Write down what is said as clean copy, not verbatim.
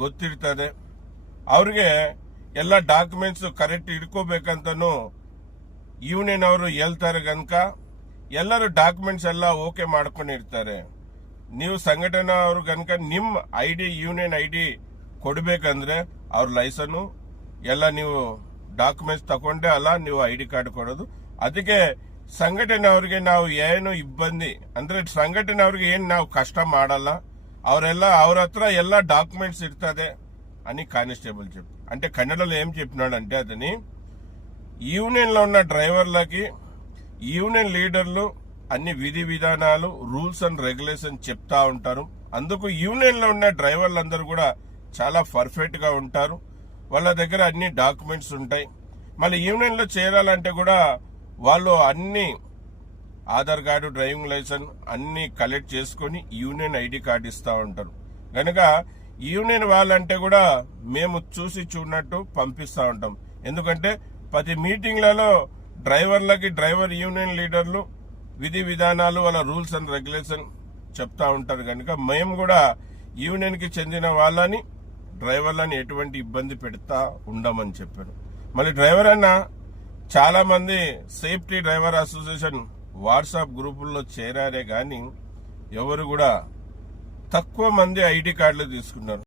ಗೊತ್ತಿರ್ತದೆ. ಅವ್ರಿಗೆ ಎಲ್ಲ ಡಾಕ್ಯುಮೆಂಟ್ಸ್ ಕರೆಕ್ಟ್ ಇಟ್ಕೋಬೇಕಂತನೂ ಯೂನಿಯನ್ ಅವರು ಹೇಳ್ತಾರೆ. ಗನಕ ಎಲ್ಲರೂ ಡಾಕ್ಯುಮೆಂಟ್ಸ್ ಎಲ್ಲ ಓಕೆ ಮಾಡ್ಕೊಂಡಿರ್ತಾರೆ. ನೀವು ಸಂಘಟನಾ ಅವರು ಗನಕ ನಿಮ್ ಐಡಿ ಯೂನಿಯನ್ ಐಡಿ ಕೊಡ್ಬೇಕಂದ್ರೆ ಅವ್ರ ಲೈಸನ್ನು ಎಲ್ಲ ನೀವು ಡಾಕ್ಯುಮೆಂಟ್ಸ್ ತಗೊಂಡೇ ಅಲ್ಲ ನೀವು ಐಡಿ ಕಾರ್ಡ್ ಕೊಡೋದು. ಅದಕ್ಕೆ ಸಂಘಟನೆ ಅವ್ರಿಗೆ ನಾವು ಏನು ಇಬ್ಬಂದಿ ಅಂದ್ರೆ ಸಂಘಟನೆ ಅವ್ರಿಗೆ ಏನ್ ನಾವು కష్ట ಮಾಡಲ್ಲ. అవరెల్లా ಅವ್ರ హత్ర ಎಲ್ಲ డాక్యుమెంట్స్ ఇర్తదే అని కానిస్టేబుల్ చెప్పు. అంటే కన్నడలో ఏం చెప్పినాడంటే అతని యూనియన్ లో ఉన్న డ్రైవర్లకి యూనియన్ లీడర్లు అన్ని విధి విధానాలు రూల్స్ అండ్ రెగ్యులేషన్ చెప్తా ఉంటారు. అందుకు యూనియన్ లో ఉన్న డ్రైవర్లందరూ కూడా చాలా పర్ఫెక్ట్ గా ఉంటారు. వాళ్ళ దగ్గర అన్ని డాక్యుమెంట్స్ ఉంటాయి. మళ్ళీ యూనియన్ లో చేరాలంటే కూడా వాళ్ళు అన్ని ఆధార్ కార్డు డ్రైవింగ్ లైసెన్స్ అన్ని కలెక్ట్ చేసుకుని యూనియన్ ఐడి కార్డు ఇస్తా ఉంటారు. గనక యూనియన్ వాళ్ళంటే కూడా మేము చూసి చూడనట్టు పంపిస్తా ఉంటాం. ఎందుకంటే ప్రతి మీటింగ్లలో డ్రైవర్లకి డ్రైవర్ యూనియన్ లీడర్లు విధి విధానాలు వాళ్ళ రూల్స్ అండ్ రెగ్యులేషన్ చెప్తా ఉంటారు. కనుక మేము కూడా యూనియన్ కి చెందిన వాళ్ళని డ్రైవర్లని ఎటువంటి ఇబ్బంది పెడతా ఉండమని చెప్పారు. మళ్ళీ డ్రైవర్ అన్న చాలా మంది సేఫ్టీ డ్రైవర్ అసోసియేషన్ వాట్సాప్ గ్రూపుల్లో చేరారే గాని ఎవరు కూడా తక్కువ మంది ఐడి కార్డులు తీసుకున్నారు.